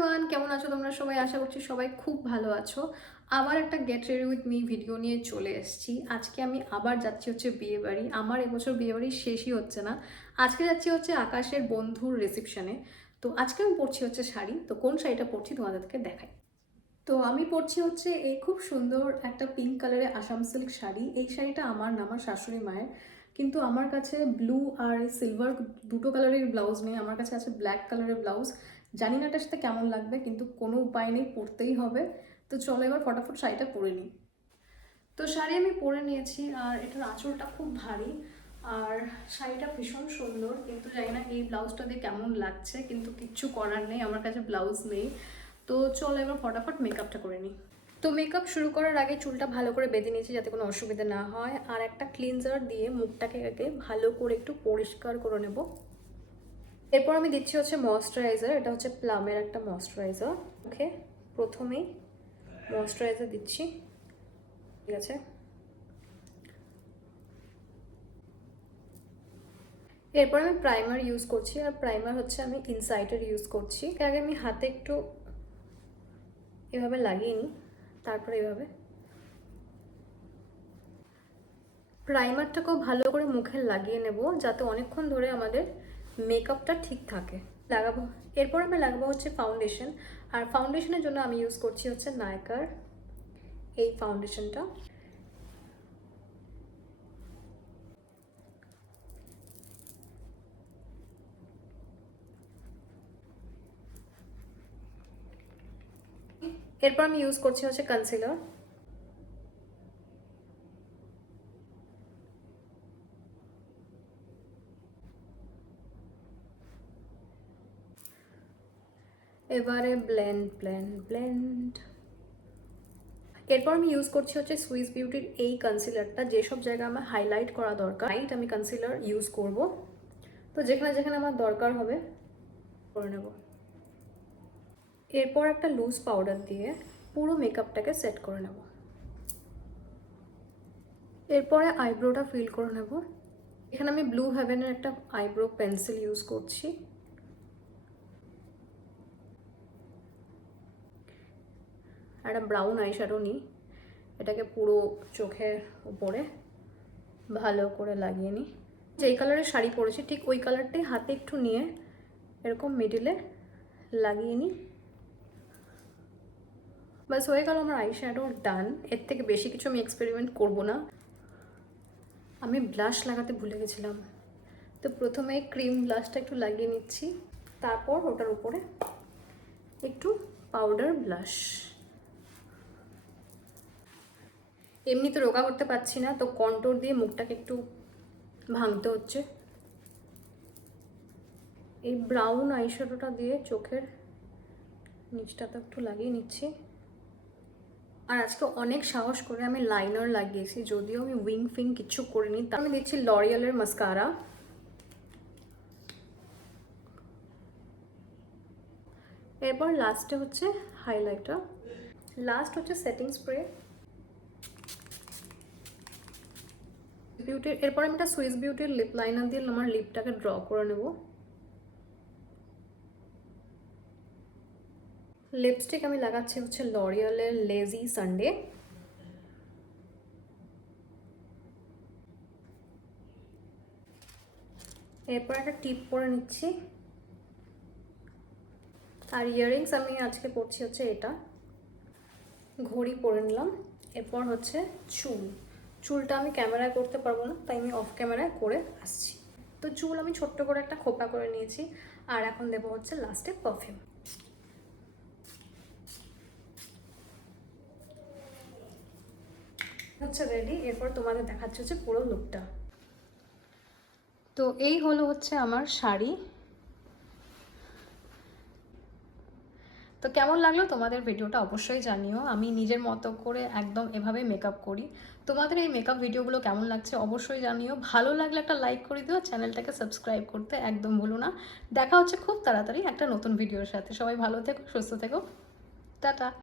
Everyone, কেমন আছো তোমরা সবাই? আশা করছি সবাই খুব ভালো আছো। আবার একটা get ready with me video নিয়ে চলে এসেছি। আজকে আমি আবার যাচ্ছি হচ্ছে বিয়ে বাড়ি। আমার এবছর বিয়ে বাড়ি শেষই হচ্ছে না। আজকে যাচ্ছি হচ্ছে আকাশের বন্ধুর রিসেপশনে। তো আজকে আমি পরছি হচ্ছে শাড়ি। তো কোন শাড়িটা পরছি তোমাদেরকে দেখাই। তো আমি পরছি হচ্ছে এই খুব সুন্দর একটা পিঙ্ক কালারের আসাম সিল্ক শাড়ি। এই শাড়িটা আমার না, আমার শাশুড়ি মায়ের। কিন্তু আমার কাছে ব্লু আর সিলভার দুটো কালারের ব্লাউজ নেই, আমার কাছে আছে ব্ল্যাক কালারের ব্লাউজ। জানি না এটার সাথে কেমন লাগবে, কিন্তু কোনো উপায় নেই, পরতেই হবে। তো চলো এবার ফটাফট শাড়িটা পরে নিই। তো শাড়ি আমি পরে নিয়েছি, আর এটার আঁচলটা খুব ভারী। আর শাড়িটা ভীষণ সুন্দর, কিন্তু জানি না এই ব্লাউজটা দিয়ে কেমন লাগছে, কিন্তু কিচ্ছু করার নেই, আমার কাছে ব্লাউজ নেই। তো চলো এবার ফটাফট মেকআপটা করে নিই। তো মেকআপ শুরু করার আগে চুলটা ভালো করে বেঁধে নিয়েছি যাতে কোনো অসুবিধা না হয়, আর একটা ক্লিনজার দিয়ে মুখটাকে আগে ভালো করে একটু পরিষ্কার করে নেব। এরপর আমি দিচ্ছি হচ্ছে ময়শ্চারাইজার। এটা হচ্ছে প্লামের একটা ময়শ্চারাইজার। ওকে, প্রথমেই ময়শ্চারাইজার দিচ্ছি, ঠিক আছে। এরপর আমি প্রাইমার ইউজ করছি, আর প্রাইমার হচ্ছে আমি ইনসাইটের ইউজ করছি। আগে আমি হাতে একটু এভাবে লাগিয়ে নিই, তারপরে এভাবে প্রাইমারটাকেও ভালো করে মুখে লাগিয়ে নেব, যাতে অনেকক্ষণ ধরে আমাদের মেকআপটা ঠিক থাকে। লাগাবো, এরপর আমি লাগাবো হচ্ছে ফাউন্ডেশন। আর ফাউন্ডেশনের জন্য আমি ইউজ করছি হচ্ছে নায়কার এই ফাউন্ডেশনটা। এরপর আমি ইউজ করছি হচ্ছে কনসিলার। এবারে ব্লেন্ড ব্লেন্ড ব্লেন্ড। এরপর আমি ইউজ করছি হচ্ছে সুইস বিউটির এই কনসিলারটা। যেসব জায়গায় আমার হাইলাইট করা দরকার আমি কনসিলার ইউজ করব। তো যেখানে যেখানে আমার দরকার হবে করে নেব। এরপর একটা লুজ পাউডার দিয়ে পুরো মেকআপটাকে সেট করে নেব। এরপরে আইব্রোটা ফিল করে নেব। এখানে আমি ব্লু হেভেনের একটা আইব্রো পেন্সিল ইউজ করছি। একটা ব্রাউন আইশ্যাডো নিই, এটাকে পুরো চোখের উপরে ভালো করে লাগিয়ে নিই। যেই কালারের শাড়ি পরেছি ঠিক ওই কালারটাই হাতে একটু নিয়ে এরকম মিডিলে লাগিয়ে নিই। বাস হয়ে গেল আমার আইশ্যাডো ডান। এর থেকে বেশি কিছু আমি এক্সপেরিমেন্ট করব না। আমি ব্লাশ লাগাতে ভুলে গেছিলাম, তো প্রথমে ক্রিম ব্লাশটা একটু লাগিয়ে নিচ্ছি, তারপর ওটার উপরে একটু পাউডার ব্লাশ। এমনিতে রোগা করতে পারছি না, তো কন্ট্রোল দিয়ে মুখটাকে একটু ভাঙতে হচ্ছে। এই ব্রাউন আইশ্যাডোটা দিয়ে চোখের নিচটাতে একটু লাগিয়ে নিচ্ছি। আর আজকে অনেক সাহস করে আমি লাইনার লাগিয়েছি, যদিও আমি উইং ফিং কিচ্ছু করিনি। তা আমি দিচ্ছি লরিয়ালের মাস্কারা। এরপর লাস্টে হচ্ছে হাইলাইটার, লাস্ট হচ্ছে সেটিং স্প্রে বিউটির। এরপর আমি একটা সুইস বিউটির লিপ লাইনার দিয়ে আমার লিপটাকে ড্র করে নেব। লিপস্টিক আমি লাগাচ্ছি হচ্ছে লরিয়ালের লেজি সানডে। এরপর একটা টিপ পরে নিচ্ছি। আর ইয়াররিংস আমি আজকে পরছি হচ্ছে এটা, ঘড়ি পরে নিলাম। এরপর হচ্ছে চুলটা আমি ক্যামেরায় করতে পারবো না, তাই আমি অফ ক্যামেরায় করে আসছি। তো চুল আমি ছোট্ট করে একটা খোপা করে নিয়েছি, আর এখন দেবো হচ্ছে লাস্টে পারফিউম। হচ্ছে রেডি। এরপর তোমাদের দেখাচ্ছে হচ্ছে পুরো লুকটা। তো এই হলো হচ্ছে আমার শাড়ি। তো কেমন লাগলো তোমাদের ভিডিওটা অবশ্যই জানিও। আমি নিজের মতো করে একদম এভাবে মেকআপ করি। তোমাদের এই মেকআপ ভিডিওগুলো কেমন লাগছে অবশ্যই জানিও। ভালো লাগলে একটা লাইক করে দিও, চ্যানেলটাকে সাবস্ক্রাইব করতে একদম ভুলো না। দেখা হচ্ছে খুব তাড়াতাড়ি একটা নতুন ভিডিওর সাথে। সবাই ভালো থেকো, সুস্থ থেকো, টাটা।